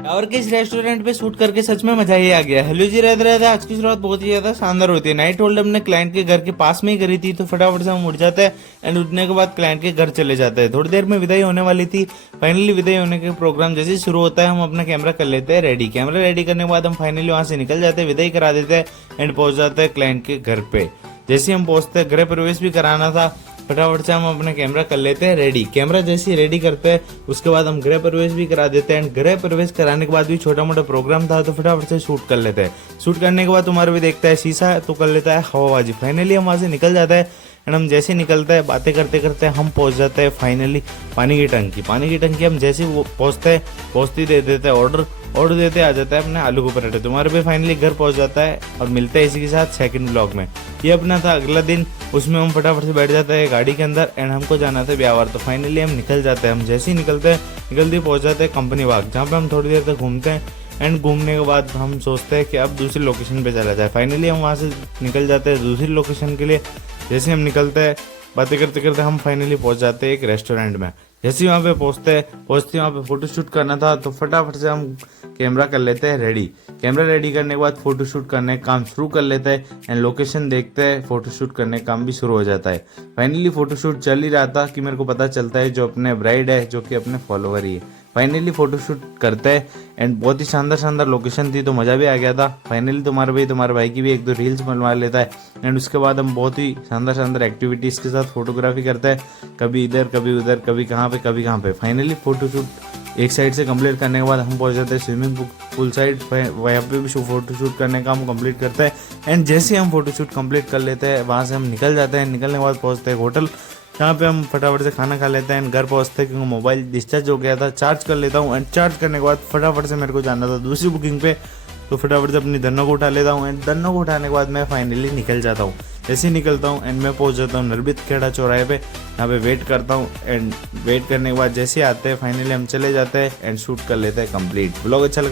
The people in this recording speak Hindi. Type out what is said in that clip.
टावर के इस रेस्टोरेंट पे शूट करके सच में मजा ही आ गया। हेलो जी, रहते रहते आज की शुरुआत बहुत ही ज्यादा शानदार होती है। नाइट होल्ड अपने क्लाइंट के घर के पास में ही करी थी, तो फटाफट से हम उठ जाते हैं एंड उठने के बाद क्लाइंट के घर चले जाते हैं। थोड़ी देर में विदाई होने वाली थी। फाइनली विदाई होने के प्रोग्राम जैसे ही शुरू होता है, हम अपना कैमरा कर लेते हैं रेडी। कैमरा रेडी करने के बाद हम फाइनली वहां से निकल जाते हैं, विदाई करा देते हैं एंड पहुंच जाते हैं क्लाइंट के घर पे। जैसे ही हम पहुंचते हैं, गृह प्रवेश भी कराना था, फटाफट से हम अपना कैमरा कर लेते हैं रेडी। कैमरा जैसे ही रेडी करते हैं, उसके बाद हम गृह प्रवेश भी करा देते हैं एंड गृह प्रवेश कराने के बाद भी छोटा मोटा प्रोग्राम था, तो फटाफट से शूट कर लेते हैं। शूट करने के बाद तुम्हारा भी देखता है शीशा, तो कर लेता है हवाबाजी। फाइनली हम वहाँ से निकल जाता है एंड हम जैसे निकलते हैं, बातें करते करते हम पहुंच जाते हैं फाइनली पानी की टंकी हम जैसे ही पहुंचते हैं, पहुंचती दे देते हैं ऑर्डर देते आ जाता है अपने आलू के पराठे। तुम्हारे भी फाइनली घर पहुंच जाता है और मिलते हैं इसी के साथ सेकंड ब्लॉग में। ये अपना था अगला दिन, उसमें हम फटाफट से बैठ जाते हैं गाड़ी के अंदर एंड हमको जाना था ब्यावर। तो फाइनली हम निकल जाते हैं। हम जैसे ही निकलते पहुंच जाते हैं कंपनी बाग, जहाँ पे हम थोड़ी देर तक घूमते हैं एंड घूमने के बाद हम सोचते हैं कि अब दूसरी लोकेशन पे चला जाए। फाइनली हम वहाँ से निकल जाते हैं दूसरी लोकेशन के लिए। जैसे हम निकलते हैं, बातें करते करते हम फाइनली पहुंच जाते हैं एक रेस्टोरेंट में। जैसे ही वहाँ पे पहुँचते वहाँ पे फोटो शूट करना था, तो फटाफट से हम कैमरा कर लेते हैं रेडी। कैमरा रेडी करने के बाद फोटो शूट करने का काम शुरू कर लेते हैं एंड लोकेशन देखते हैं, फोटो शूट करने का काम भी शुरू हो जाता है। फाइनली फोटो शूट चल ही रहा था कि मेरे को पता चलता है जो अपने ब्राइड है, जो कि अपने फॉलोवर ही है। फाइनली फोटो शूट करते हैं एंड बहुत ही शानदार लोकेशन थी, तो मज़ा भी आ गया था। फाइनली तुम्हारे भाई की भी एक दो रील्स बनवा लेता है एंड उसके बाद हम बहुत ही शानदार एक्टिविटीज़ के साथ फोटोग्राफी करते हैं, कभी इधर कभी उधर, कभी कहाँ पे। फाइनली फोटो शूट एक साइड से कंप्लीट करने के बाद हम पहुंच जाते हैं स्विमिंग पूल साइड। वहाँ पे भी फोटो शूट करने का हम कंप्लीट करते हैं एंड जैसे हम फोटो शूट कंप्लीट कर लेते हैं, वहाँ से हम निकल जाते हैं। निकलने के बाद पहुँचते हैं होटल, जहाँ पे हम फटाफट से खाना खा लेते हैं एंड घर पहुँचते हैं, क्योंकि मोबाइल डिस्चार्ज हो गया था। चार्ज कर लेता हूँ एंड चार्ज करने के बाद फटाफट से मेरे को जाना था दूसरी बुकिंग पे, तो फटाफट से अपनी धनों को उठा लेता हूँ एंड धनों को उठाने के बाद मैं फाइनली निकल जाता हूँ। जैसे ही निकलता हूँ एंड मैं पहुँच जाता हूँ निर्भित खेड़ा चौराहे पे, यहाँ पे वेट करता हूँ एंड वेट करने के बाद जैसे आते हैं फाइनली हम चले जाते हैं एंड शूट कर लेते हैं कंप्लीट। ब्लॉग अच्छा लगा